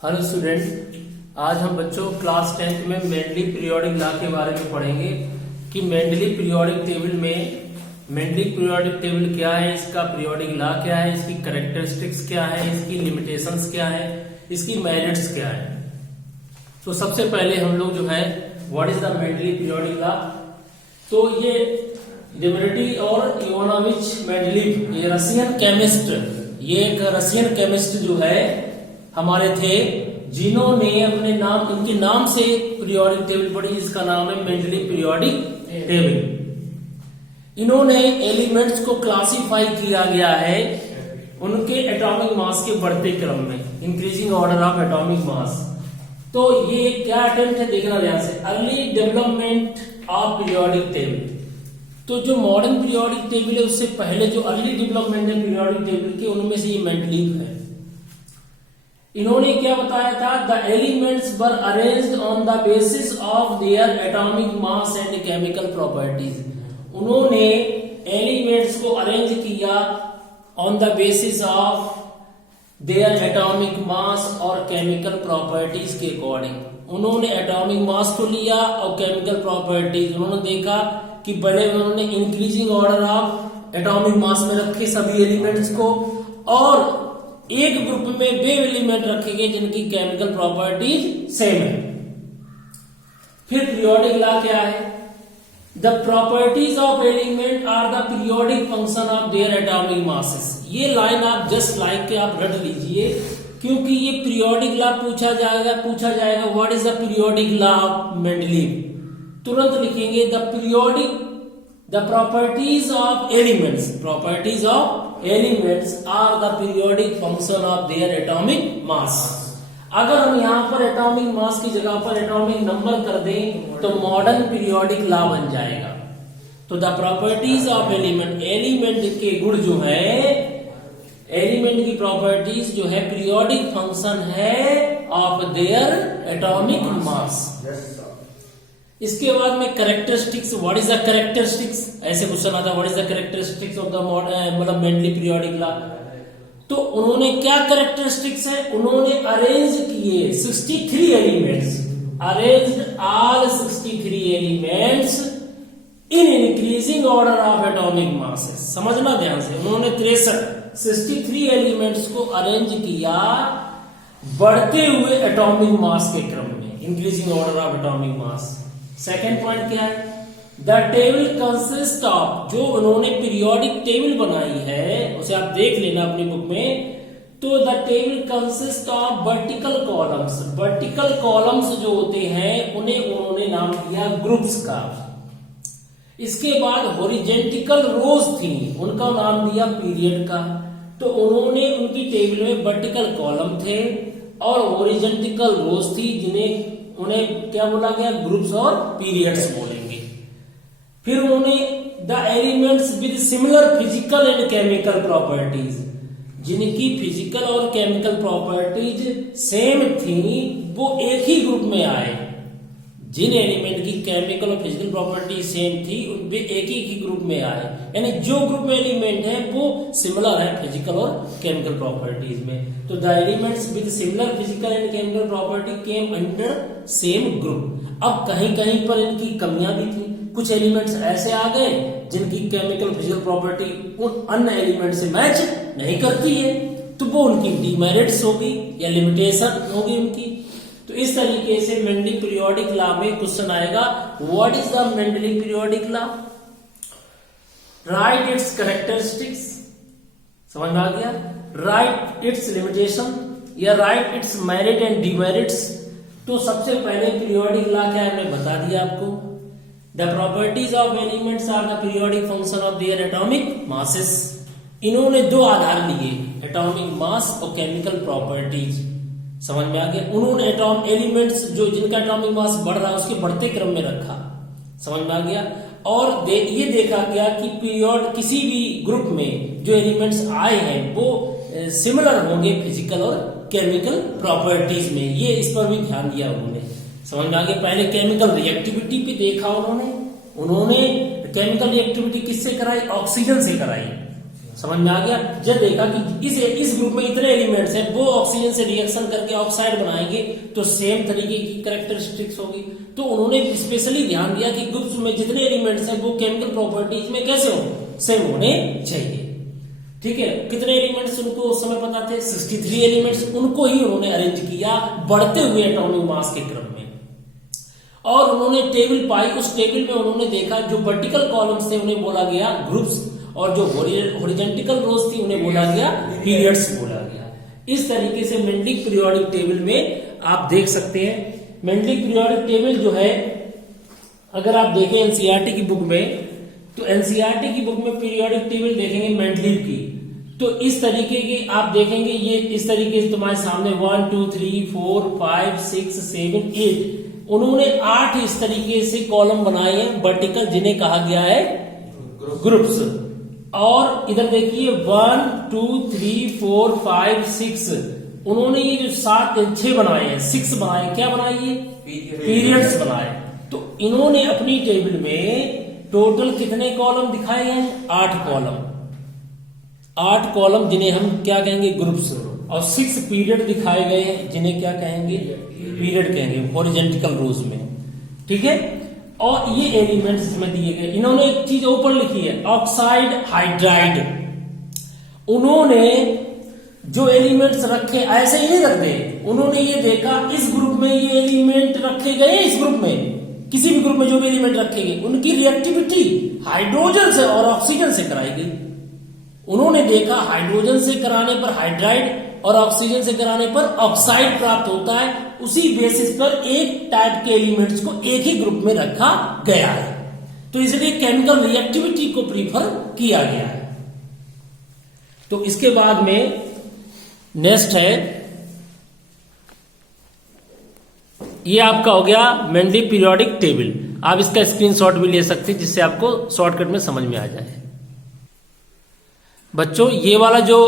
Hello student, आज हम बच्चों क्लास 10th में मेंडली पीरियोडिक लॉ के बारे में पढ़ेंगे कि मेंडली पीरियोडिक टेबल में मेंडली पीरियोडिक टेबल क्या है, इसका पीरियोडिक लॉ क्या है, इसकी कैरेक्टरिस्टिक्स क्या है, इसकी लिमिटेशंस क्या है, इसकी मेरिट्स क्या है। तो सबसे पहले हम लोग जो है what is the Mendeley periodic law. तो ये डिमिट्री और इवानोविच मेंडलीव, ये रशियन केमिस्ट, ये एक रशियन केमिस्ट जो है हमारे थे, जिन्होंने अपने नाम, इनके नाम से पीरियोडिक टेबल पढ़ी, जिसका नाम है मेंडली पीरियोडिक टेबल। इन्होंने एलिमेंट्स को क्लासिफाई किया गया है उनके एटॉमिक मास के बढ़ते क्रम में, increasing order of atomic mass. तो ये क्या अटेम्प्ट है, देखना ध्यान से, early development of periodic table. तो जो मॉडर्न पीरियोडिक टेबल है उससे पहले जो अर्ली डेवलपमेंट है पीरियोडिक टेबल के, उनमें से ये मेंडलीव है। इन्होंने क्या बताया था, the elements were arranged on the basis of their atomic mass and chemical properties. उन्होंने एलिमेंट्स को अरेंज किया on the basis of their atomic mass और केमिकल प्रॉपर्टीज के अकॉर्डिंग। उन्होंने एटॉमिक मास को लिया और केमिकल प्रॉपर्टीज, उन्होंने देखा कि बड़े, उन्होंने increasing order of atomic mass में रखे सभी एलिमेंट्स को, और एक ग्रुप में वे एलिमेंट रखे गए जिनकी केमिकल प्रॉपर्टीज सेम है। फिर पीरियोडिक लॉ क्या है, the properties of element are the periodic function of their atomic masses. ये लाइन आप जस्ट लाइक के आप रट लीजिए, क्योंकि ये पीरियोडिक लॉ पूछा जाएगा what is the periodic law of Mendeleev. तुरंत लिखेंगे the properties of elements are the periodic function of their atomic mass। अगर हम यहाँ पर एटॉमिक मास की जगह पर एटॉमिक नंबर कर दें तो मॉडर्न पीरियोडिक लॉ बन जाएगा। तो द प्रॉपर्टीज ऑफ एलिमेंट के गुण जो है, एलिमेंट की प्रॉपर्टीज जो है पीरियोडिक फंक्शन है ऑफ देयर एटॉमिक मास। इसके बाद में characteristics, what is the characteristics, ऐसे क्वेश्चन आता है, what is the characteristics of the मतलब मेंडली पीरियोडिक लॉ। तो उन्होंने क्या कैरेक्टरिस्टिक्स है, उन्होंने अरेंज किए 63 elements, arranged all 63 elements in increasing order of atomic masses. समझना ध्यान से, उन्होंने 63 एलिमेंट्स को अरेंज किया बढ़ते हुए एटॉमिक मास के क्रम में, increasing order of atomic mass. Second point क्या है, द टेबल कंसिस्ट ऑफ, जो उन्होंने पीरियोडिक टेबल बनाई है उसे आप देख लेना अपनी बुक में। तो the table consist of vertical columns. Vertical columns जो होते हैं उन्हें उन्होंने नाम दिया ग्रुप्स का। इसके बाद हॉरिजेंटल रोज थी, उनका नाम दिया पीरियड का। तो उन्होंने उनकी टेबल में वर्टिकल कॉलम थे और हॉरिजेंटल रोज थी, उन्हें क्या बोला गया, ग्रुप्स और पीरियड्स बोलेंगे। फिर उन्होंने the elements with similar physical and chemical properties, जिनकी फिजिकल और केमिकल प्रॉपर्टीज सेम थी, वो एक ही ग्रुप में आए। जिन एलिमेंट की केमिकल और फिजिकल प्रॉपर्टी सेम थी वे एक ही ग्रुप में आए, यानी जो ग्रुप में एलिमेंट है वो सिमिलर है फिजिकल और केमिकल प्रॉपर्टीज में। तो the elements with similar physical and chemical property came under same group. अब कहीं कहीं पर इनकी कमियां भी थी, कुछ एलिमेंट्स ऐसे आ गए जिनकी केमिकल फिजिकल प्रॉपर्टी उन अन्य एलिमेंट से मैच नहीं करती है, तो वो उनकी डिमेरिट्स होगी या लिमिटेशन होगी उनकी। तो इस तरीके से मेंडली पीरियोडिक लॉ में क्वेश्चन आएगा, what is the Mendeley periodic law, right it's characteristics, समझ में आ गया, राइट इट्स लिमिटेशन या right it's merit and demerits. तो सबसे पहले पीरियोडिक लॉ क्या है मैं बता दिया आपको, the properties of elements are the periodic function of their atomic masses. इन्होंने दो आधार लिए, एटॉमिक मास और केमिकल प्रॉपर्टीज, समझ में आ गया। उन्होंने एलिमेंट्स जो जिनका एटॉमिक मास बढ़ रहा है उसके बढ़ते क्रम में रखा, समझ में आ गया। और ये देखा गया कि पीरियड किसी भी ग्रुप में जो एलिमेंट्स आए हैं वो सिमिलर होंगे फिजिकल और केमिकल प्रॉपर्टीज में, ये इस पर भी ध्यान दिया उन्होंने, समझ में आ गया। पहले केमिकल रिएक्टिविटी पे देखा उन्होंने केमिकल रिएक्टिविटी किससे कराई, ऑक्सीजन से कराई, समझ में आ गया। जब देखा कि इस ग्रुप में इतने एलिमेंट्स हैं, वो ऑक्सीजन से रिएक्शन करके ऑक्साइड बनाएंगे तो सेम तरीके की कैरेक्टरिस्टिक्स होगी। तो उन्होंने स्पेशली ध्यान दिया कि ग्रुप्स में जितने एलिमेंट्स हैं वो केमिकल प्रॉपर्टीज में कैसे हो, सेम होने चाहिए। ठीक है, कितने एलिमेंट्स उनको उस समय पता थे, 63 एलिमेंट्स, उनको ही उन्होंने अरेंज किया बढ़ते हुए एटॉमिक मास के क्रम में। और उन्होंने टेबल पाई, उस टेबल में उन्होंने देखा जो वर्टिकल कॉलम्स थे उन्हें बोला गया ग्रुप्स, और जो हॉरिजॉन्टल रोज थी उन्हें बोला गया पीरियड्स बोला गया। इस तरीके से मेंडलिक पीरियोडिक टेबल में आप देख सकते हैं। मेंडलिक पीरियोडिक टेबल जो है, अगर आप देखें एनसीईआरटी की बुक में, तो एनसीईआरटी की बुक में पीरियोडिक टेबल देखेंगे मेंडलीव की, तो इस तरीके की आप देखेंगे, ये इस तरीके से तुम्हारे सामने 1 2 3 4 5 6 7 8 उन्होंने 8 इस तरीके से कॉलम बनाए हैं वर्टिकल, जिन्हें कहा गया है ग्रुप्स। और इधर देखिए 1 2 3 4 5 6 उन्होंने ये जो 6 बनाए हैं, 6 बनाए, क्या बनाए, ये पीरियड्स बनाए। तो इन्होंने अपनी टेबल में टोटल कितने कॉलम दिखाए हैं, 8 कॉलम, 8 कॉलम जिन्हें हम क्या कहेंगे ग्रुप्स, और 6 पीरियड दिखाए गए हैं जिन्हें क्या कहेंगे पीरियड कहेंगे हॉरिजॉन्टल रोज में। ठीक है, और ये एलिमेंट्स इसमें दिए गए। इन्होंने एक चीज ऊपर लिखी है ऑक्साइड हाइड्राइड। उन्होंने जो एलिमेंट्स रखे ऐसे ही नहीं रख दे, उन्होंने ये देखा इस ग्रुप में ये एलिमेंट रखे गए, इस ग्रुप में किसी भी ग्रुप में जो भी एलिमेंट रखे गए उनकी रिएक्टिविटी हाइड्रोजन से और ऑक्सीजन से कराई गई। उन्होंने देखा हाइड्रोजन से कराने पर हाइड्राइड और ऑक्सीजन से कराने पर ऑक्साइड प्राप्त होता है। उसी बेसिस पर एक टाइप के एलिमेंट्स को एक ही ग्रुप में रखा गया है, तो इसलिए केमिकल रिएक्टिविटी को प्रीफर किया गया है। तो इसके बाद में नेक्स्ट है, ये आपका हो गया मेंडली पीरियोडिक टेबल। आप इसका स्क्रीनशॉट भी ले सकते हैं जिससे आपको शॉर्टकट में समझ में आ जाए। बच्चों ये वाला जो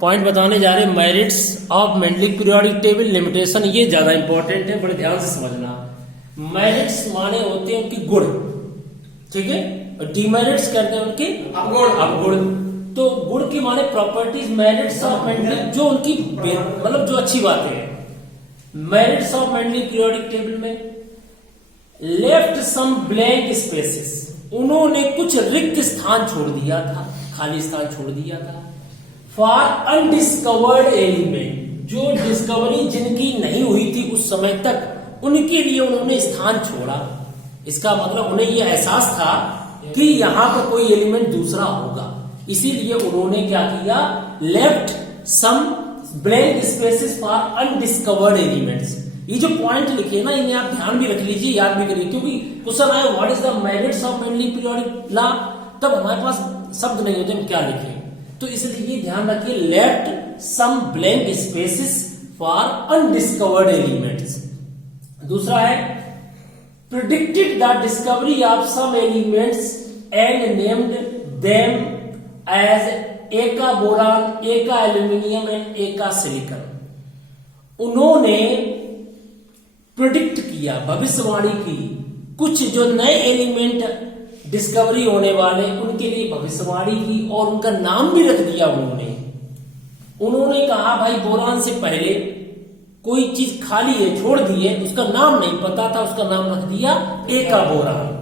पॉइंट बताने जा रहे हैं merits of Mendeleev periodic table, limitation, ये ज्यादा इंपॉर्टेंट है, बड़े ध्यान से समझना। मेरिट्स माने होते हैं उनकी गुण, ठीक है, और डीमेरिट्स कहते हैं उनके अवगुण। तो गुण की माने प्रॉपर्टीज, मेरिट्स ऑफ मेंडलिक जो उनकी मतलब जो अच्छी बातें हैं। Merits of Mendeleev periodic table में लेफ्ट सम ब्लैंक स्पेसेस, उन्होंने कुछ रिक्त स्थान छोड़ दिया था, खाली स्थान छोड़ दिया था। फॉर अनडिस्कवर्ड एलिमेंट, जो डिस्कवरी जिनकी नहीं हुई थी उस समय तक, उनके लिए उन्होंने स्थान छोड़ा। इसका मतलब उन्हें यह एहसास था कि यहां पर कोई एलिमेंट दूसरा होगा, इसीलिए उन्होंने क्या किया, left some blank spaces for undiscovered elements. ये जो पॉइंट लिखे ना, इन्हें आप ध्यान भी रख लीजिए, याद भी करिए, क्योंकि क्वेश्चन आया what is the merits of Mendeleev periodic law, तब हमारे पास शब्द नहीं होते हम क्या लिखें। तो इसलिए ध्यान रखिए, left some blank spaces for undiscovered elements. दूसरा है predicted the discovery of some elements and named them as eka boron, eka aluminium and eka silicon. उन्होंने प्रिडिक्ट किया, भविष्यवाणी की, कुछ जो नए एलिमेंट डिस्कवरी होने वाले उनके लिए भविष्यवाणी की और उनका नाम भी रख दिया। उन्होंने कहा भाई बोरान से पहले कोई चीज खाली है, छोड़ दी है, उसका नाम नहीं पता था, उसका नाम रख दिया एका बोरान।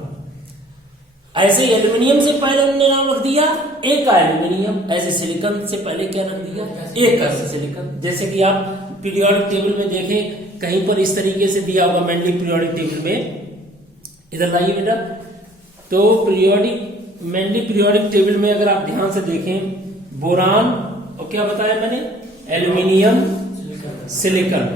ऐसे एल्यूमिनियम से पहले उन्होंने नाम रख दिया एका एल्यूमिनियम, ऐसे सिलिकॉन से पहले क्या रख दिया, एका सिलिकॉन। जैसे कि आप पीरियोडिक टेबल में देखें, कहीं पर इस तरीके से दिया होगा मेंडलिक पीरियोडिक टेबल में, इधर लाइए बेटा। तो मेंडलिक पीरियोडिक टेबल में अगर आप ध्यान से देखें, बोरान और क्या बताया मैंने, एल्यूमिनियम सिलिकॉन।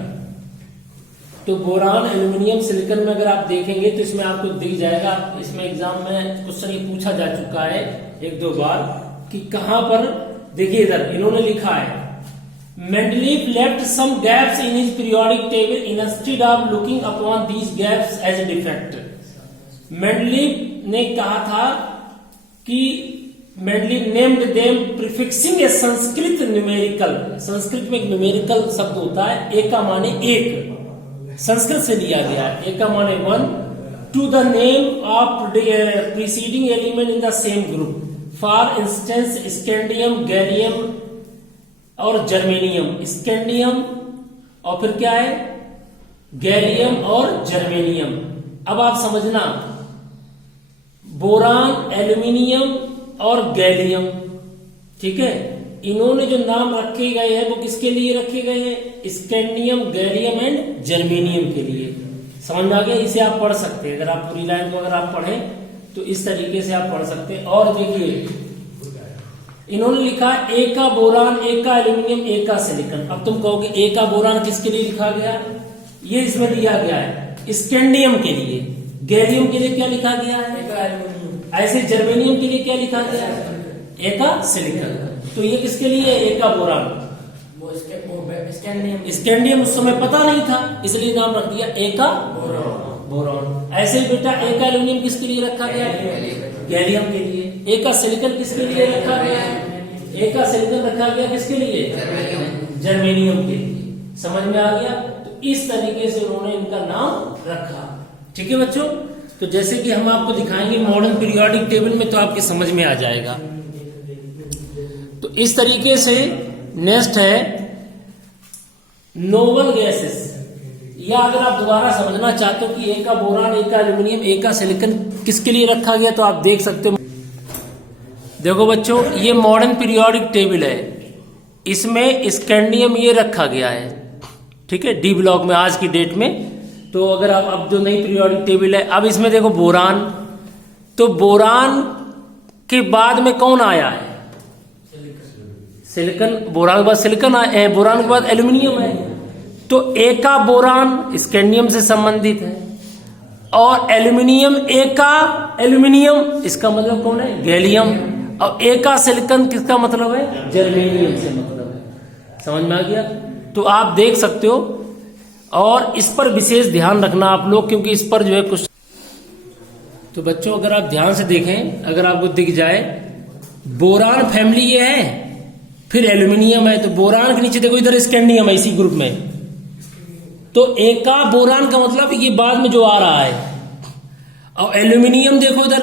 तो बोरान एल्यूमिनियम सिलिकॉन में अगर आप देखेंगे तो इसमें आपको दिख जाएगा, इसमें एग्जाम में क्वेश्चन ये पूछा जा चुका है 1-2 बार कि कहां पर, देखिए इधर इन्होंने लिखा है Mendeleev left some gaps in his periodic table instead of looking upon these gaps as a defect. Mendeleev ने कहा था कि Mendeleev named them prefixing a Sanskrit numerical, Sanskrit में एक न्यूमेरिकल शब्द होता है, एका माने एक, संस्कृत से लिया गया, एका माने 1, to the name of preceding element in the same group for instance scandium, gallium और जर्मेनियम। स्कैंडियम और फिर क्या है, गैलियम और जर्मेनियम। अब आप समझना, बोरान, एल्यूमिनियम और गैलियम, ठीक है, इन्होंने जो नाम रखे गए हैं वो किसके लिए रखे गए हैं, स्कैंडियम, गैलियम एंड जर्मेनियम के लिए। समझ में आ गया? इसे आप पढ़ सकते हैं, अगर आप पूरी लाइन को अगर आप पढ़ें तो इस तरीके से आप पढ़ सकते हैं। और देखिए इन्होंने लिखा ए का बोरान, ए का एल्यूमिनियम, ए का सिलिकॉन। अब तुम कहोगे ए का बोरान किसके लिए लिखा गया, ये इसमें दिया गया है स्कैंडियम के लिए। गैलियम के लिए क्या लिखा गया है, ऐसे जर्मेनियम के लिए क्या लिखा गया है, ए का सिलिकॉन। तो ये किसके लिए, ए का बोरान, स्कैंडियम उस समय पता नहीं था इसलिए नाम रख दिया ए का बोरान। ऐसे ही बेटा ए का एल्यूमिनियम किसके लिए रखा गया है, गैलियम के लिए। ए का सिलिकॉन किसके लिए रखा गया है, ए का सिलिकॉन रखा गया किसके लिए, जर्मेनियम के लिए। समझ में आ गया? तो इस तरीके से उन्होंने इनका नाम रखा। ठीक है बच्चों, तो जैसे कि हम आपको दिखाएंगे मॉडर्न पीरियोडिक टेबल में, तो आपके समझ में आ जाएगा। तो इस तरीके से नेक्स्ट है नोबल गैसेस, या अगर आप दोबारा समझना चाहते हो कि ए का बोरान, ए का एल्यूमिनियम, ए का सिलिकॉन किसके लिए रखा गया, तो आप देख सकते हो। देखो बच्चों, ये मॉडर्न पीरियोडिक टेबल है, इसमें स्कैंडियम ये रखा गया है, ठीक है, डी ब्लॉक में आज की डेट में। तो अगर आप अब जो नई पीरियोडिक टेबल है, अब इसमें देखो बोरान, तो बोरान के बाद में कौन आया है, सिलिकॉन। बोरान के बाद सिलिकॉन है, बोरान के बाद एल्यूमिनियम है। तो ए का बोरान स्कैंडियम से संबंधित है, और एल्यूमिनियम, ए का एल्यूमिनियम इसका मतलब कौन है, गैलियम, और ए का सिलिकॉन किसका मतलब है, जर्मेनियम से मतलब है। समझ में आ गया? तो आप देख सकते हो, और इस पर विशेष ध्यान रखना आप लोग, क्योंकि इस पर जो है कुछ। तो बच्चों अगर आप ध्यान से देखें, अगर आपको दिख जाए बोरान फैमिली ये है, फिर एल्यूमिनियम है, तो बोरान के नीचे देखो इधर स्कैंडियम है इसी ग्रुप में। तो ए का बोरान का मतलब ये बाद में जो आ रहा है, और एल्यूमिनियम देखो इधर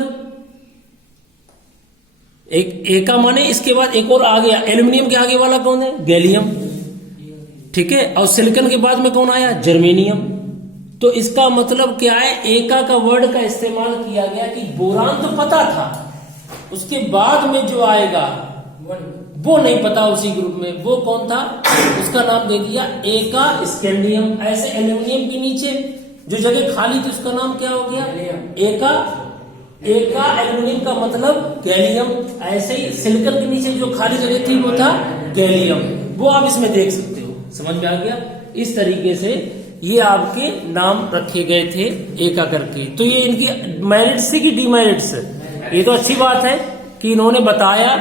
ए का माने इसके बाद एक और आ गया, एल्यूमिनियम के आगे वाला कौन है, गैलियम, ठीक है, और सिलिकॉन के बाद में कौन आया, जर्मेनियम। तो इसका मतलब क्या है, एका का वर्ड का इस्तेमाल किया गया कि बोरान तो पता था, उसके बाद में जो आएगा वो नहीं पता उसी ग्रुप में, वो कौन था, उसका नाम दे दिया ए का स्कैंडियम। ऐसे एल्यूमिनियम के नीचे जो जगह खाली थी उसका नाम क्या हो गया, ए का एल्यूमिनियम का मतलब गैलियम। ऐसे ही सिलिकॉन के नीचे जो खाली जगह थी वो था गैलियम। वो आप इसमें देख सकते हो। समझ में आ गया? इस तरीके से ये आपके नाम रखे गए थे ए का करके। तो ये इनकी मेरिट्स थी कि डीमेरिट्स, ये तो अच्छी बात है कि इन्होंने बताया।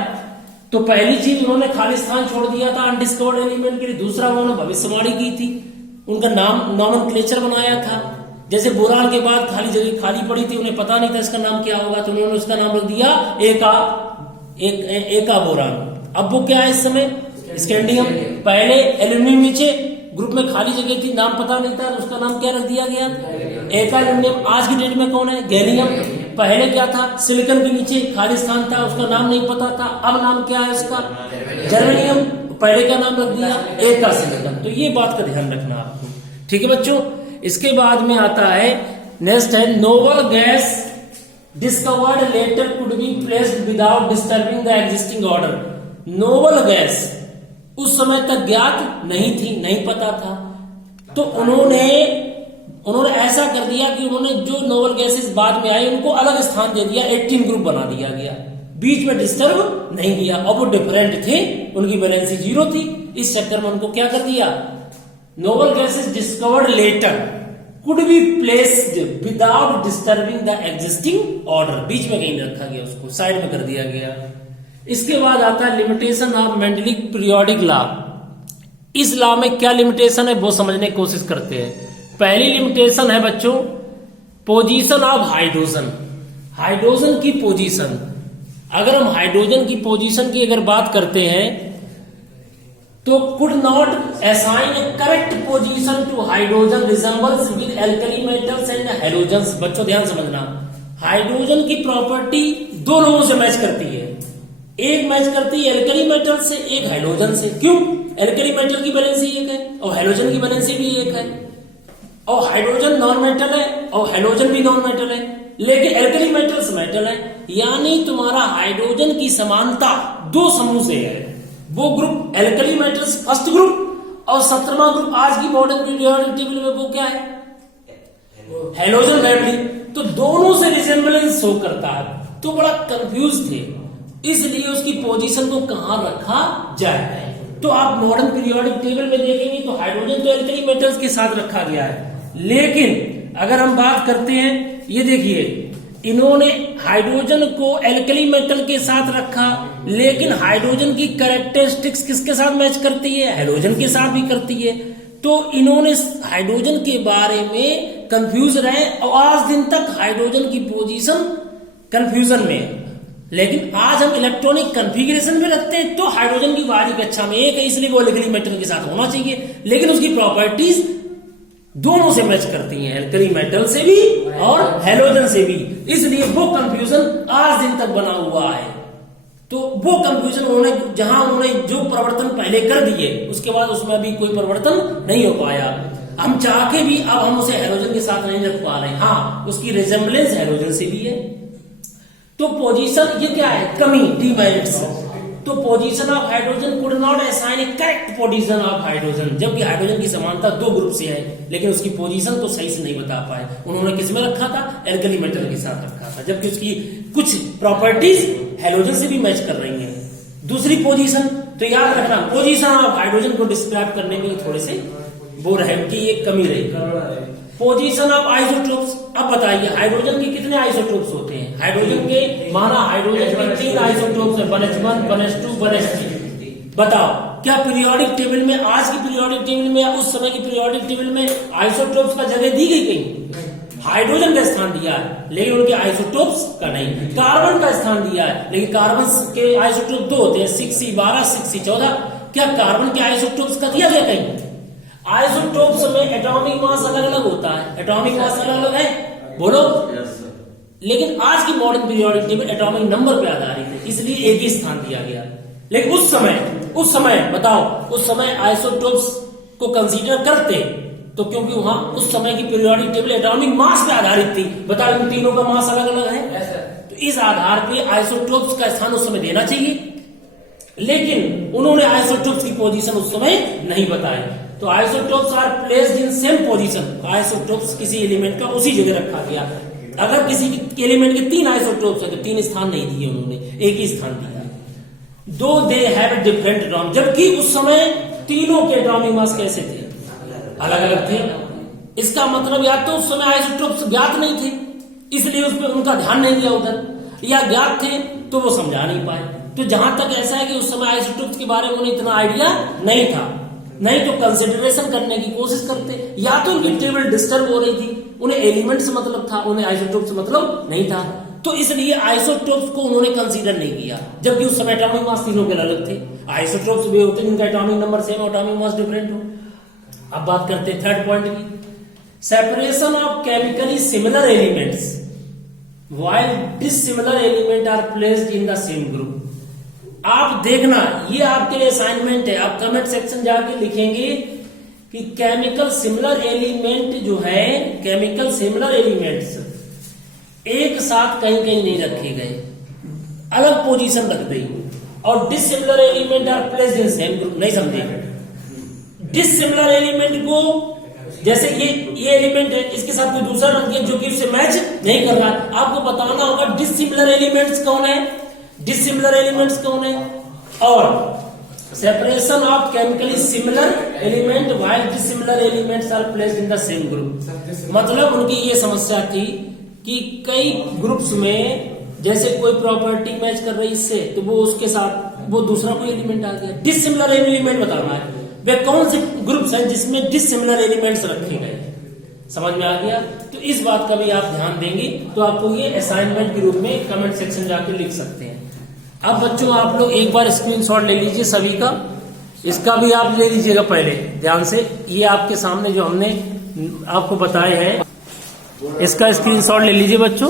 तो पहली चीज उन्होंने खाली स्थान छोड़ दिया था अनडिस्कवर्ड एलिमेंट के लिए, दूसरा उन्होंने भविष्यवाणी की थी, उनका नाम नॉमेनक्लेचर बनाया था। जैसे बोरान के बाद खाली जगह खाली पड़ी थी, उन्हें पता नहीं था इसका नाम क्या होगा, तो उन्होंने उसका नाम रख दिया ए का बोरान। अब वो क्या है इस समय, स्कैंडियम। पहले एल्यूमिनियम नीचे ग्रुप में खाली जगह थी, नाम पता नहीं था, उसका नाम क्या रख दिया गया, ए का एल्यूमिनियम। आज की डेट में कौन है, गैलियम। पहले क्या था, सिलिकॉन के नीचे खाली स्थान था, उसका नाम नहीं पता था, अब नाम क्या है उसका, जर्मेनियम। पहले क्या नाम रख दिया, ए का सिलिकॉन। तो ये बात का ध्यान रखना आपको, ठीक है बच्चों। इसके बाद में आता है नेक्स्ट है noble gas discovered later could be placed without disturbing the existing order. Noble gas उस समय तक ज्ञात नहीं थी, नहीं पता था, तो उन्होंने ऐसा कर दिया कि उन्होंने जो नोबल गैसेस बाद में आए उनको अलग स्थान दे दिया, 18 ग्रुप बना दिया गया, बीच में डिस्टर्ब नहीं किया। और वो डिफरेंट थे, उनकी वैलेंसी 0 थी, इस चक्कर में उनको क्या कर दिया, noble gases discovered later could be placed without disturbing the existing order, बीच में कहीं रखा गया, उसको साइड में कर दिया गया। इसके बाद आता है limitation of Mendeleev periodic law. इस लॉ में क्या लिमिटेशन है वो समझने की कोशिश करते हैं। पहली लिमिटेशन है बच्चों पोजीशन ऑफ हाइड्रोजन, हाइड्रोजन की पोजीशन। अगर हम हाइड्रोजन की पोजीशन की अगर बात करते हैं तो could not assign a correct position to hydrogen resembles with alkali metals and halogens. बच्चों ध्यान समझना, हाइड्रोजन की प्रॉपर्टी दो लोगों से मैच करती है, एक मैच करती है एल्कली मेटल से, एक हाइड्रोजन से। क्यों? एल्कली मेटल की वैलेंसी एक है और हाइड्रोजन की वैलेंसी भी एक है, और हाइड्रोजन नॉन मेटल है और हाइड्रोजन भी नॉन मेटल है, लेकिन एल्कली मेटल्स मेटल है। यानी तुम्हारा हाइड्रोजन की समानता दो समूह से है। वो group alkali metals first group और 17वां ग्रुप आज की मॉडर्न पीरियोडिक टेबल में वो क्या है? Hydrogen family. तो दोनों से रिजेम्बलेंस शो करता है। तो बड़ा कंफ्यूज थे, इसलिए उसकी पोजीशन को कहां रखा जाए। तो आप मॉडर्न पीरियोडिक टेबल में देखेंगे तो हाइड्रोजन तो एल्कली मेटल्स के साथ रखा गया है, लेकिन अगर हम बात करते हैं, ये देखिए इन्होंने हाइड्रोजन को एल्कली मेटल के साथ रखा, लेकिन हाइड्रोजन की कैरेक्टरिस्टिक्स किसके साथ मैच करती है? हाइड्रोजन के साथ भी करती है। तो इन्होंने हाइड्रोजन के बारे में कंफ्यूज रहे और आज दिन तक हाइड्रोजन की पोजीशन कंफ्यूजन में है। लेकिन आज हम इलेक्ट्रॉनिक कॉन्फ़िगरेशन में रखते हैं तो हाइड्रोजन की वारी कक्षा में एक है, इसलिए वो एल्कली मेटल के साथ होना चाहिए, लेकिन उसकी प्रॉपर्टीज दोनों से मैच करती हैं, एल्कली मेटल से भी और हैलोजन से भी। इसलिए वो कंफ्यूजन आज दिन तक बना हुआ है। तो वो कंफ्यूजन उन्होंने जहां उन्होंने जो परिवर्तन पहले कर दिए उसके बाद उसमें अभी कोई परिवर्तन नहीं हो पाया। हम चाह के भी अब हम उसे हैलोजन के साथ नहीं रख पा रहे। हाँ, उसकी रिजेम्बलेंस हैलोजन से भी है। तो पोजीशन ये क्या है? कमी, डीमेरिट्स। तो position of hydrogen could not assign a correct position of hydrogen, जबकि हाइड्रोजन की समानता दो ग्रुप से है, लेकिन उसकी पोजीशन तो सही से नहीं बता पाए। उन्होंने किस में रखा था? एल्कली मेटल के साथ रखा था, जबकि उसकी कुछ प्रॉपर्टीज हैलोजन से भी मैच कर रही हैं। दूसरी पोजीशन, तो याद रखना पोजीशन ऑफ हाइड्रोजन को डिस्क्राइब करने में थोड़े से वो रहे कि ये कमी रही। Position of isotopes. अब बताइए हाइड्रोजन के कितने आइसोटोप्स होते हैं? हाइड्रोजन के माना हाइड्रोजन के 3 आइसोटोप्स है, 1s1, 1s2, 1s3। बताओ क्या पीरियोडिक टेबल में, आज की पीरियोडिक टेबल में या उस समय की पीरियोडिक टेबल में आइसोटोप्स का जगह दी गई कहीं? हाइड्रोजन का स्थान दिया है, लेकिन उनके आइसोटोप्स का नहीं। कार्बन का स्थान दिया है, लेकिन कार्बन के आइसोटोप 2 होते हैं, 6C12, 6C14। क्या कार्बन के आइसोटोप्स का दिया गया कहीं? आइसोटोप्स में एटॉमिक मास अलग अलग होता है, एटॉमिक मास अलग अलग है, बोलो। लेकिन आज की modern periodic table atomic number पे आधारित है, इसलिए एक ही स्थान दिया गया। लेकिन उस समय बताओ, उस समय आइसोटोप्स को कंसीडर करते तो, क्योंकि वहां उस समय की पीरियोडिक टेबल एटॉमिक मास पे आधारित थी। बताओ इन तीनों का मास अलग अलग है, तो इस आधार पे आइसोटोप्स का स्थान उस समय देना चाहिए, लेकिन उन्होंने आइसोटोप्स की पोजीशन उस समय नहीं बताई। तो isotopes are placed in same position. Isotopes किसी एलिमेंट का उसी जगह रखा गया। अगर किसी एलिमेंट के 3 आइसोटोप्स है तो 3 स्थान नहीं दिए उन्होंने, एक ही स्थान दिया। दो दे हैव डिफरेंट एटॉमिक, जबकि उस समय तीनों के एटॉमिक मास कैसे थे? अलग अलग थे। इसका मतलब या तो उस समय आइसोटोप्स ज्ञात नहीं थे, इसलिए उस पर उनका ध्यान नहीं दिया उधर, या ज्ञात थे तो वो समझा नहीं पाए। तो जहां तक ऐसा है कि उस समय आइसोटोप्स के बारे में उन्हें इतना आइडिया नहीं था, नहीं तो कंसिडरेशन करने की कोशिश करते, या तो उनकी टेबल डिस्टर्ब हो रही थी, उन्हें एलिमेंट से मतलब था, उन्हें आइसोटोप से मतलब नहीं था, तो इसलिए आइसोटोप्स को उन्होंने कंसीडर नहीं किया। जबकि उस समय एटॉमिक मास तीनों के अलग थे। आइसोटोप्स भी होते हैं जिनका atomic number same, atomic mass different हो। अब बात करते हैं थर्ड पॉइंट की, separation of chemically similar elements while dissimilar element are placed in the same group. आप देखना, ये आपके लिए असाइनमेंट है, आप कमेंट सेक्शन जाके लिखेंगे कि केमिकल सिमिलर एलिमेंट जो है, केमिकल सिमिलर एलिमेंट्स एक साथ कहीं कहीं नहीं रखे गए, अलग पोजीशन रख दी। और dissimilar element are placed in same group. नहीं समझे? डिसिमिलर एलिमेंट को, जैसे ये एलिमेंट है, इसके साथ कोई दूसरा रख दिया जो कि उससे मैच नहीं कर रहा, आपको बताना होगा डिसिमिलर एलिमेंट्स कौन है, डिसिमिलर एलिमेंट्स कौन है। और separation of chemically similar element while dissimilar elements are placed in the same group. मतलब उनकी ये समस्या थी कि कई ग्रुप्स में जैसे कोई प्रॉपर्टी मैच कर रही इससे, तो वो उसके साथ वो दूसरा कोई एलिमेंट आ गया। डिसिमिलर एलिमेंट बताना है, वे कौन से ग्रुप्स हैं जिसमें डिसिमिलर एलिमेंट्स रखे गए। समझ में आ गया? तो इस बात का भी आप ध्यान देंगे तो आपको ये असाइनमेंट के रूप में कमेंट सेक्शन जाके लिख सकते हैं। अब बच्चों आप लोग एक बार स्क्रीनशॉट ले लीजिए सभी का, इसका भी आप ले लीजिएगा पहले ध्यान से। ये आपके सामने जो हमने आपको बताए हैं, इसका स्क्रीनशॉट ले लीजिए बच्चों।